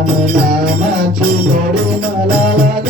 राम नामाची जोडी मला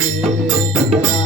रे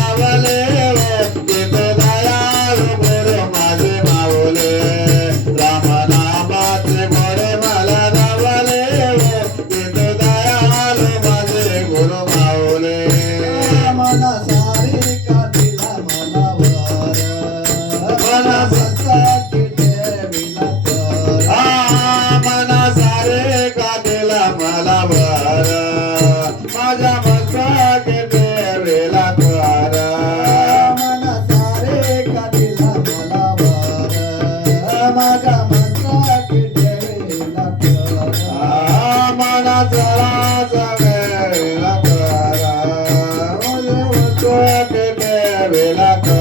Mary Locker.